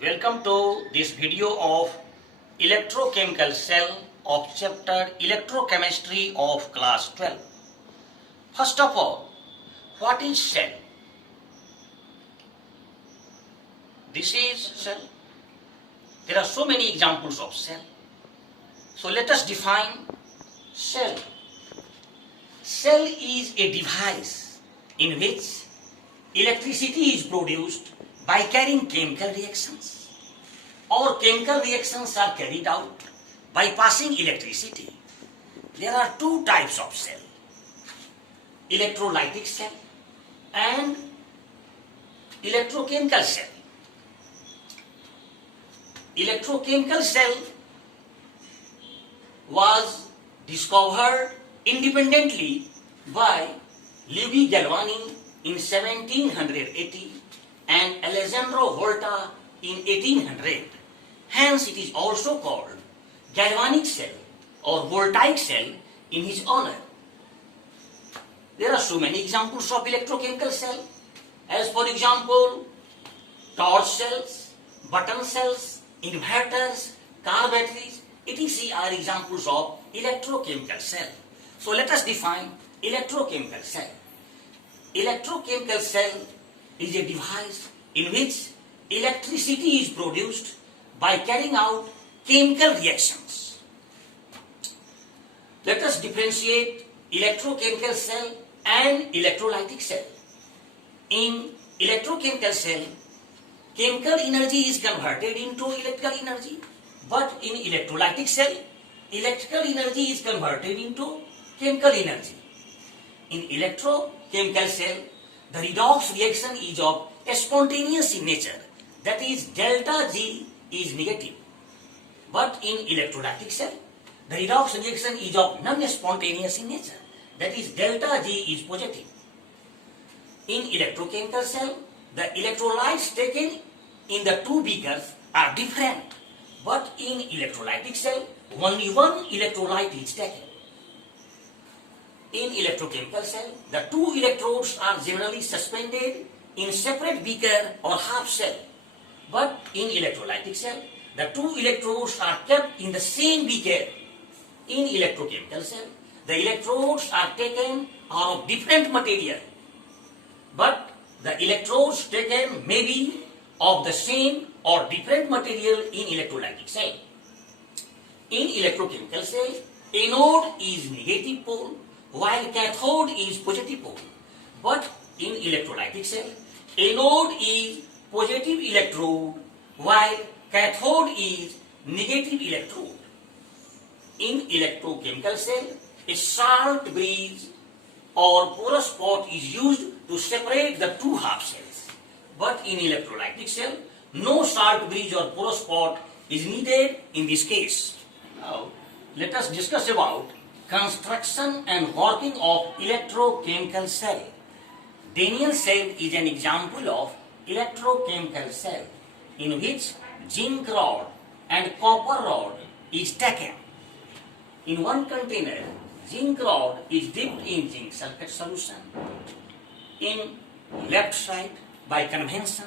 Welcome to this video of electrochemical cell of chapter electrochemistry of class 12. First of all, what is cell? This is cell. There are so many examples of cell. So let us define cell. Cell is a device in which electricity is produced by carrying chemical reactions, or chemical reactions are carried out by passing electricity. There are two types of cell: electrolytic cell and electrochemical cell. Electrochemical cell was discovered independently by Luigi Galvani in 1780 and Alessandro Volta in 1800. Hence it is also called galvanic cell or voltaic cell in his honor. There are so many examples of electrochemical cell, as for example torch cells, button cells, inverters, car batteries, etc. are examples of electrochemical cell. So let us define electrochemical cell. Electrochemical cell is a device in which electricity is produced by carrying out chemical reactions. Let us differentiate electrochemical cell and electrolytic cell. In electrochemical cell, chemical energy is converted into electrical energy, but in electrolytic cell, electrical energy is converted into chemical energy. In electrochemical cell, the redox reaction is of a spontaneous in nature, that is delta G is negative. But in electrolytic cell, the redox reaction is of non-spontaneous in nature, that is delta G is positive. In electrochemical cell, the electrolytes taken in the two beakers are different, but in electrolytic cell, only one electrolyte is taken. In electrochemical cell, the two electrodes are generally suspended in separate beaker or half cell. But in electrolytic cell, the two electrodes are kept in the same beaker. In electrochemical cell, the electrodes are taken are of different material, but the electrodes taken may be of the same or different material in electrolytic cell. In electrochemical cell, anode is negative pole while cathode is positive pole. But in electrolytic cell, anode is positive electrode while cathode is negative electrode. In electrochemical cell, a salt bridge or porous pot is used to separate the two half cells. But in electrolytic cell, no salt bridge or porous pot is needed in this case. Now, let us discuss about construction and working of electrochemical cell. Daniell cell is an example of electrochemical cell in which zinc rod and copper rod is taken. In one container, zinc rod is dipped in zinc sulfate solution in left side by convention,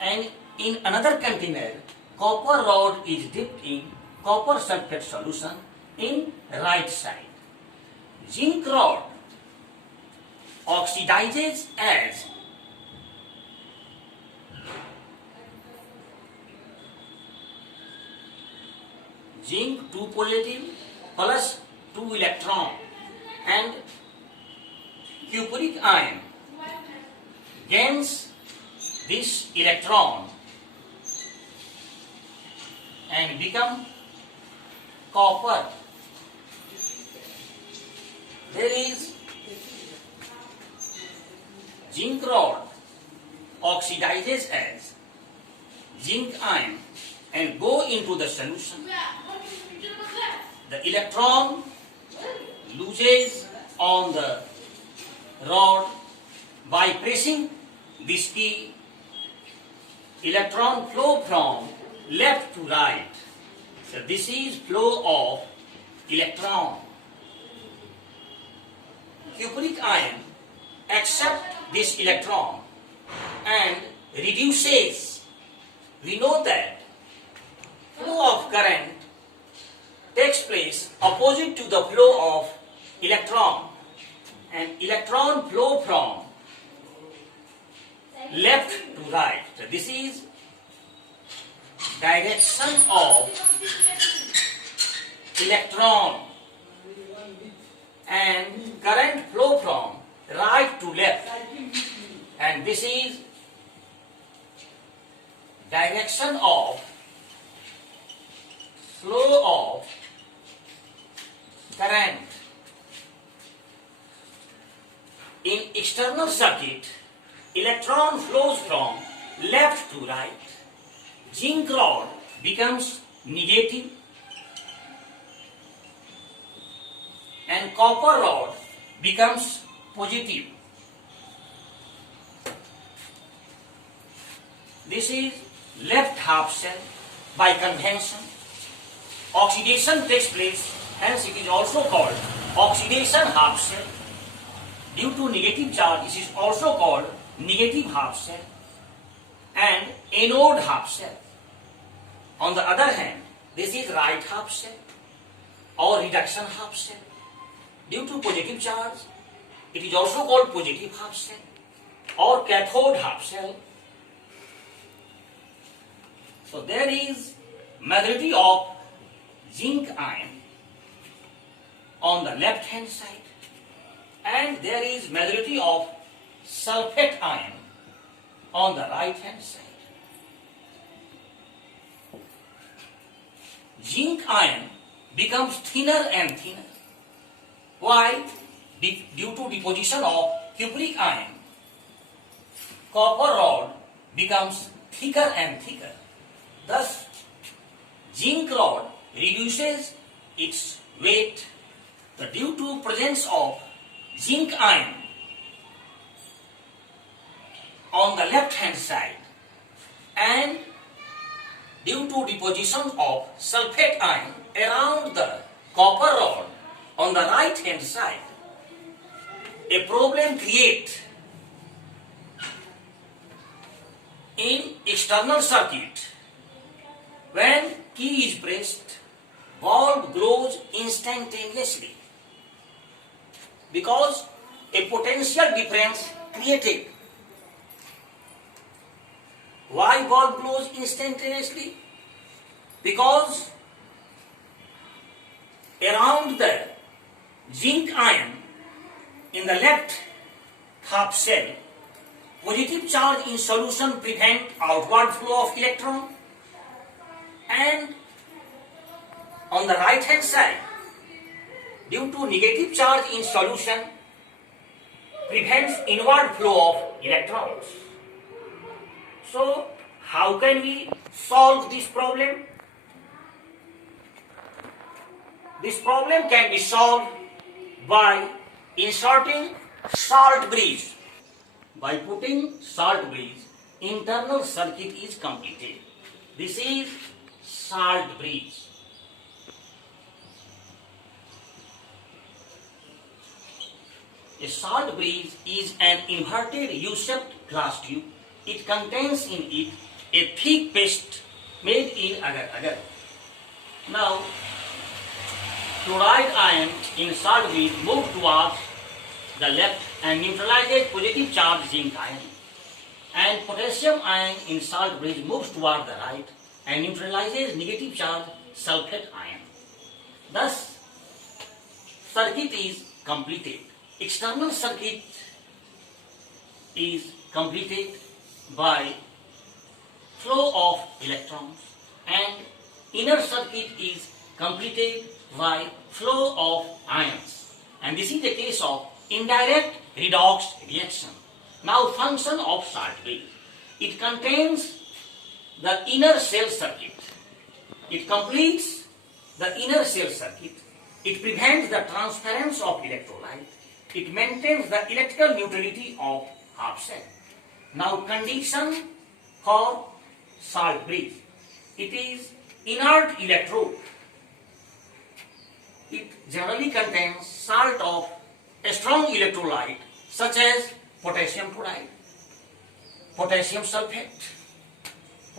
and in another container, copper rod is dipped in copper sulfate solution in right side. Zinc rod oxidizes as zinc 2 positive plus 2 electron, and cupric ion gains this electron and become copper. There is zinc rod oxidizes as zinc ion and go into the solution. The electron loses on the rod. By pressing this key, electron flow from left to right. So this is flow of electron. Cupric ion accepts this electron and reduces we know that flow of current takes place opposite to the flow of electron, and electron flow from left to right. So this is direction of electron, and current flow from right to left, and this is direction of flow of current. In external circuit, electron flows from left to right. Zinc rod becomes negative and copper rod becomes positive. This is left half shell. By convention, oxidation takes place, hence it is also called oxidation half shell. Due to negative charge, it is also called negative half shell and anode half shell. On the other hand, this is right half shell or reduction half shell. Due to positive charge, it is also called positive half shell or cathode half shell. So there is majority of zinc ion on the left hand side, and there is majority of sulfate ion on the right hand side. Zinc ion becomes thinner and thinner. Why? Due to deposition of cupric ion, copper rod becomes thicker and thicker. Thus, zinc rod reduces its weight. But due to presence of zinc ion on the left hand side and due to deposition of sulfate ion around the copper rod on the right hand side, a problem creates in external circuit. When key is pressed, bulb glows instantaneously because a potential difference created. Why bulb glows instantaneously? Because around the zinc ion in the left half shell, positive charge in solution prevent outward flow of electron, and on the right hand side, due to negative charge in solution, prevents inward flow of electrons. So, how can we solve this problem? This problem can be solved by inserting salt bridge. By putting salt bridge, internal circuit is completed. This is salt bridge. A salt bridge is an inverted U-shaped glass tube. It contains in it a thick paste made in agar-agar. Now, chloride ion in salt bridge move towards the left and neutralizes positive charge zinc ion, and potassium ion in salt bridge moves toward the right and neutralizes negative charge sulfate ion. Thus, circuit is completed. External circuit is completed by flow of electrons, and inner circuit is completed by flow of ions. And this is the case of indirect redox reaction. Now, function of salt bridge. It contains the inner shell circuit. It completes the inner shell circuit. It prevents the transference of electrolyte. It maintains the electrical neutrality of half shell. Now, condition for salt bridge. It is inert electrode. It generally contains salt of a strong electrolyte such as potassium chloride, potassium sulfate,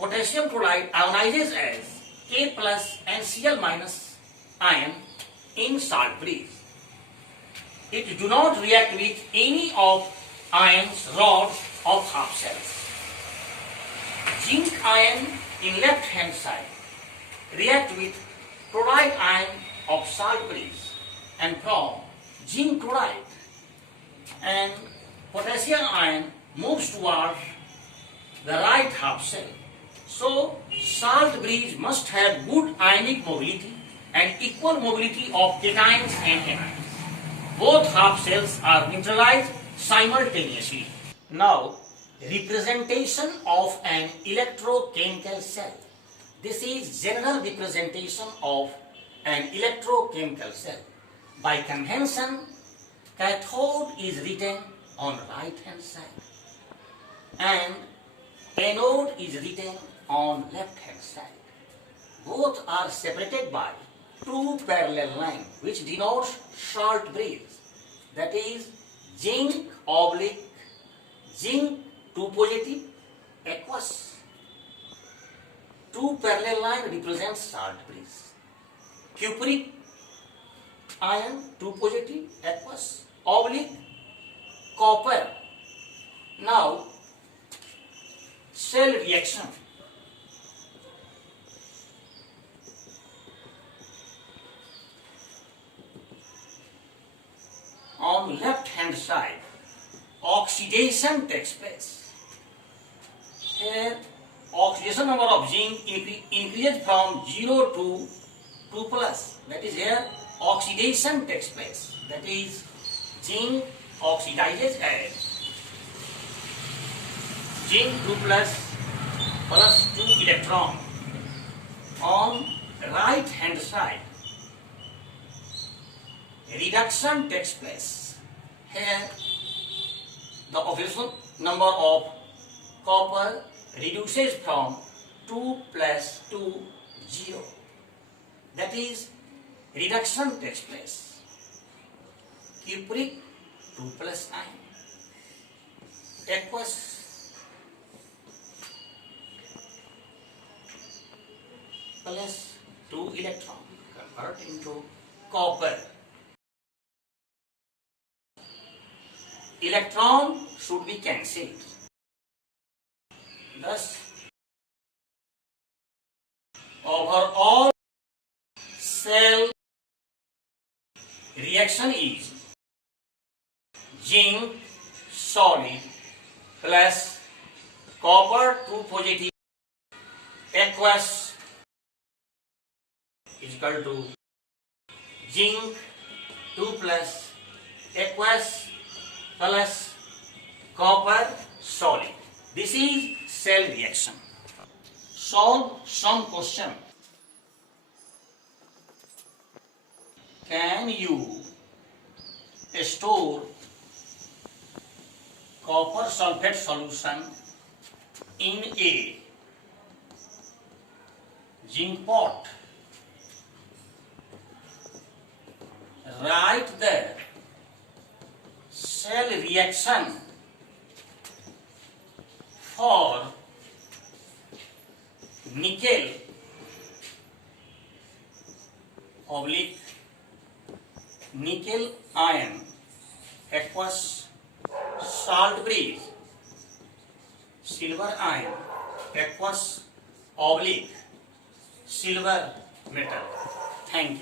potassium chloride ionizes as K plus NCl minus ion in salt breeze. It do not react with any of ions rods of half cells. Zinc ion in left hand side react with chloride ion of salt breeze and from zinc chloride, and potassium ion moves towards the right half cell. So salt breeze must have good ionic mobility and equal mobility of cations and anions. Both half cells are neutralized simultaneously. Now, representation of an electrochemical cell. This is general representation of an electrochemical cell. By convention, cathode is written on right hand side and anode is written on left hand side. Both are separated by two parallel lines which denotes salt breeze, that is zinc oblique zinc 2 positive aqueous. Two parallel lines represents salt breeze. Cupric ion 2 positive aqueous oblique copper. Now cell reaction. On left hand side, oxidation takes place. Here, oxidation number of zinc increases from 0 to 2 plus. That is here, oxidation takes place. That is, zinc oxidizes as zinc 2 plus 2 electron. On right hand side, reduction takes place. Here, the oxidation number of copper reduces from 2 plus to 0. That is, reduction takes place. Cupric 2 plus 9. Aqueous plus 2 electron convert into copper. Electron should be cancelled. Thus, overall cell reaction is zinc solid plus copper 2 positive aqueous is equal to zinc 2 plus aqueous plus copper solid. This is cell reaction. Solve some question. Can you store copper sulfate solution in a zinc pot? Write the cell reaction for nickel oblique nickel ion aqueous salt breeze silver ion aqueous oblique silver metal. Thank you.